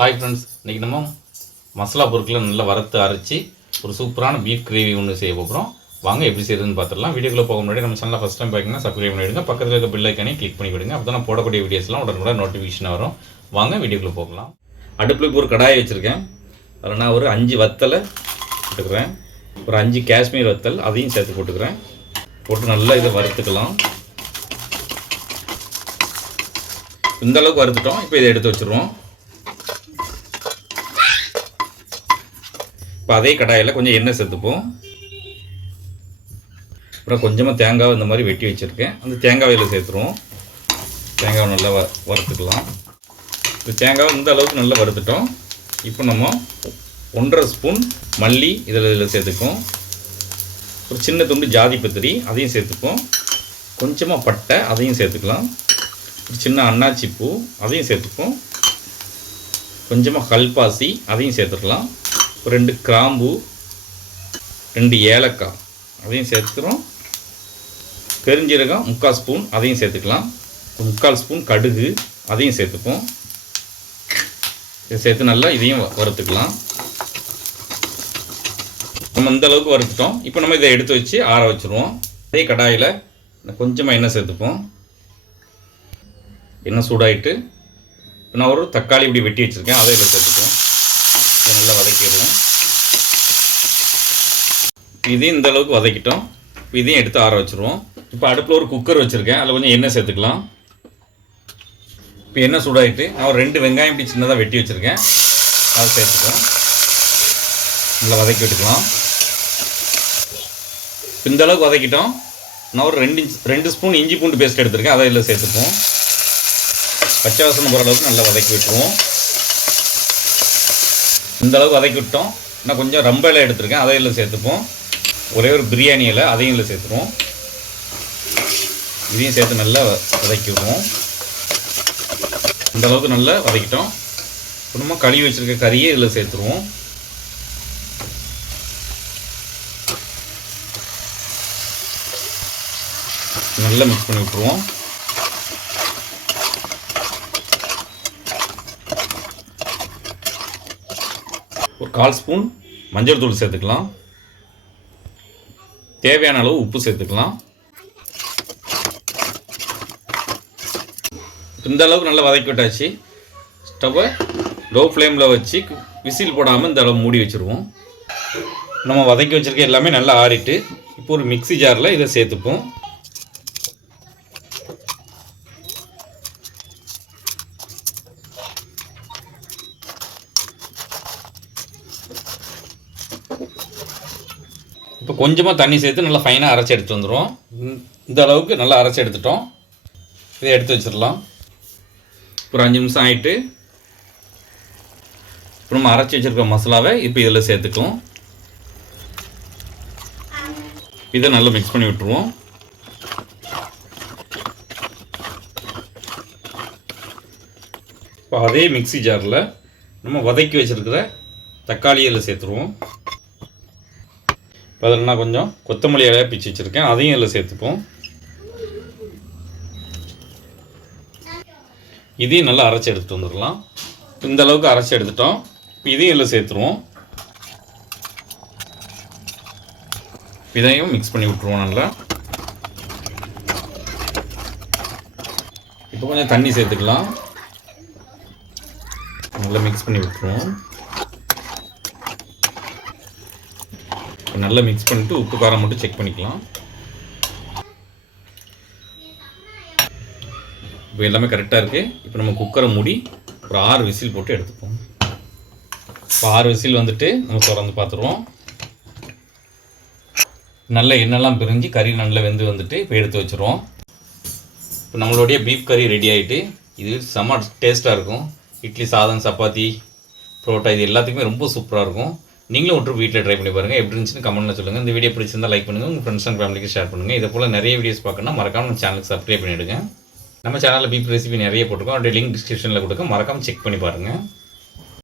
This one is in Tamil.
ஹாய் ஃப்ரெண்ட்ஸ் இன்றைக்கி நம்ம மசாலா பொருட்களை நல்லா வறுத்து அரைச்சி ஒரு சூப்பரான பீஃப் கிரேவி ஒன்று செய்ய போகிறோம் வாங்க எப்படி செய்யுதுன்னு பார்த்துடலாம் வீடியோக்குள்ளே போக முன்னாடி நம்ம சேனலில் ஃபஸ்ட் டைம் பார்க்கணும்னா சப்ஸ்கிரைப் பண்ணிவிடுங்க பக்கத்தில் இருக்க பில் ஐக்கனே கிளிக் பண்ணிவிடுங்க அப்போ தான் போடக்கூடிய வீடியோஸ்லாம் உடனுக்குடன் நோட்டிஃபிகேஷன் வரும். வாங்க வீடியோக்குள்ளே போகலாம். அடுப்பில் இப்போ ஒரு கடாயை வச்சுருக்கேன். அதில் நான் ஒரு அஞ்சு வத்தலை போட்டுக்கிறேன். ஒரு அஞ்சு காஷ்மீர் வத்தல் அதையும் சேர்த்து போட்டுக்கிறேன். போட்டு நல்லா இதை வறுத்துக்கலாம். இந்தளவுக்கு வறுத்துட்டோம். இப்போ இதை எடுத்து வச்சுருவோம். இப்போ அதே கடாயில் கொஞ்சம் எண்ணெய் சேர்த்துப்போம். அப்புறம் கொஞ்சமாக தேங்காய் இந்த மாதிரி வெட்டி வச்சுருக்கேன். அந்த தேங்காயில் சேர்த்துருவோம். தேங்காவை நல்லா வ வறுத்துக்கலாம். இப்போ தேங்காவை இந்த அளவுக்கு நல்லா வறுத்துட்டோம். இப்போ நம்ம ஒன்றரை ஸ்பூன் மல்லி இதில் இதில் சேர்த்துக்கும் ஒரு சின்ன துண்டு ஜாதி பத்திரி அதையும் சேர்த்துப்போம் கொஞ்சமாக பட்டை அதையும் சேர்த்துக்கலாம். ஒரு சின்ன அன்னாச்சி பூ அதையும் சேர்த்துப்போம் கொஞ்சமாக கல்பாசி அதையும் சேர்த்துக்கலாம். ரெண்டு கிராம்பு ரெண்டு ஏலக்காய். அதையும் சேர்த்துக்கிறோம். பெருஞ்சீரகம் முக்கால் ஸ்பூன் அதையும் சேர்த்துக்கலாம். முக்கால் ஸ்பூன் கடுகு அதையும் சேர்த்துப்போம். இதை சேர்த்து நல்லா இதையும் வ- வறுத்துக்கலாம். நம்ம இந்த அளவுக்கு வறுத்துட்டோம். இப்போ நம்ம இதை எடுத்து வச்சு ஆற வச்சுருவோம். அதே கடாயில் கொஞ்சமாக எண்ணெய் சேர்த்துப்போம். எண்ணெய் சூடாகிட்டு இப்போ நான் ஒரு தக்காளி இப்படி வெட்டி வச்சுருக்கேன். அதை இதில் சேர்த்துப்போம். இதை நல்லா வதக்கிடுவோம் இதையும் இந்த அளவுக்கு வதக்கிட்டோம். இதையும் எடுத்து ஆற வச்சுருவோம். இப்போ அடுப்பில் ஒரு குக்கர் வச்சுருக்கேன். அதில் கொஞ்சம் எண்ணெய் சேர்த்துக்கலாம். இப்போ எண்ணெய் சூடாயிட்டு நான் ஒரு ரெண்டு வெங்காயம் இப்படி சின்னதாக வெட்டி வச்சுருக்கேன். அதை சேர்த்துக்கலாம். நல்லா வதக்கி விட்டுக்கலாம். இப்போ இந்த அளவுக்கு வதக்கிட்டோம். நான் ஒரு ரெண்டு இன்ச் ரெண்டு ஸ்பூன் இஞ்சி பூண்டு பேஸ்ட் எடுத்திருக்கேன். அதை இதில் சேர்த்துப்போம். பச்சை வாசனை போகிற அளவுக்கு நல்லா வதக்கி விட்டுருவோம். இந்த அளவுக்கு வதக்கி விட்டோம். நான் கொஞ்சம் ரொம்ப இலை எடுத்திருக்கேன். அதை இதில் சேர்த்துப்போம். ஒரே ஒரு பிரியாணி இலை அதையும் இதில் சேர்த்துருவோம் இதையும் சேர்த்து நல்லா வ- வதக்கி விடுவோம். இந்தளவுக்கு நல்லா வதக்கிட்டோம். அப்புறமா கழுவி வச்சுருக்க கறியை இதில் சேர்த்துருவோம். நல்லா மிக்ஸ் பண்ணி விட்ருவோம் ஒரு கால் ஸ்பூன் மஞ்சள் தூள் சேர்த்துக்கலாம். தேவையான அளவு உப்பு சேர்த்துக்கலாம். இந்த அளவுக்கு நல்லா வதக்கி விட்டாச்சு. ஸ்டவ்வை லோ ஃப்ளேமில் வச்சு விசில் போடாமல் இந்த அளவு மூடி வச்சுருவோம். நம்ம வதக்கி வச்சுருக்க எல்லாமே நல்லா ஆறிட்டு இப்போ ஒரு மிக்ஸி ஜாரில் இதை சேர்த்துப்போம். கொஞ்சமாக தண்ணி சேர்த்து நல்லா ஃபைனாக அரைச்சி எடுத்து வந்துடுவோம் இந்த அளவுக்கு நல்லா அரைச்சி எடுத்துட்டோம். இதை எடுத்து வச்சிடலாம். ஒரு அஞ்சு நிமிஷம் ஆகிட்டு இப்போ நம்ம அரைச்சி வச்சிருக்க மசாலாவை இப்போ இதில் சேர்த்துக்குவோம் இதை நல்லா மிக்ஸ் பண்ணி விட்டுருவோம். இப்போ அதே மிக்ஸி ஜாரில் நம்ம வதக்கி வச்சுருக்கிற தக்காளி இதில் சேர்த்துருவோம். இப்போ அதில் நான் கொஞ்சம் கொத்தமல்லி இலையாக பிச்சு வச்சுருக்கேன். அதையும் இதில் சேர்த்துப்போம். இதையும் நல்லா அரைச்சி எடுத்துகிட்டு வந்துடலாம். இந்த அளவுக்கு அரைச்சி எடுத்துட்டோம். இப்போ இதையும் இதில் சேர்த்துருவோம். இதையும் மிக்ஸ் பண்ணி விட்ருவோம் நல்லா. இப்போ கொஞ்சம் தண்ணி சேர்த்துக்கலாம். நல்லா மிக்ஸ் பண்ணி நல்லா மிக்ஸ் பண்ணிட்டு உப்பு காரம் மட்டும் செக் பண்ணிக்கலாம். இப்போ எல்லாமே கரெக்டாக இருக்குது இப்போ நம்ம குக்கரை மூடி ஒரு ஆறு விசில் போட்டு எடுத்துப்போம். இப்போ ஆறு விசில் வந்துட்டு நம்ம திறந்து பார்த்துருவோம். நல்ல எண்ணெய்லாம் பிரிஞ்சு கறி நல்லா வெந்து வந்துட்டு இப்போ எடுத்து வச்சுருவோம். இப்போ நம்மளுடைய பீஃப் கறி ரெடி ஆகிட்டு இது செம்ம டேஸ்ட்டாக இருக்கும். இட்லி சாதம் சப்பாத்தி புரோட்டா இது எல்லாத்துக்குமே ரொம்ப சூப்பராக இருக்கும். நீங்களும் ஒன்று வீட்டில் ட்ரை பண்ணி பாருங்கள் எப்படி இருந்துச்சுன்னு கமெண்ட்டில் சொல்லுங்கள் இந்த வீடியோ பிடிச்சிருந்தால் லைக் பண்ணுங்கள் உங்கள் ஃப்ரெண்ட்ஸ் அண்ட் ஃபேமிலிக்கு ஷேர் பண்ணுங்கள் இதே போல் நிறைய வீடியோஸ் பார்க்கணும்னா மறக்காம நம்ம சேனலுக்கு சப்ஸ்கிரைப் பண்ணிவிடுங்க நம்ம சேனலில் பீப் ரெசிபி நிறைய போட்டிருக்கோம். அப்படியே லிங்க் டிஸ்கிரிப்ஷனில் கொடுக்க மறக்காமல் செக் பண்ணி பாருங்கள்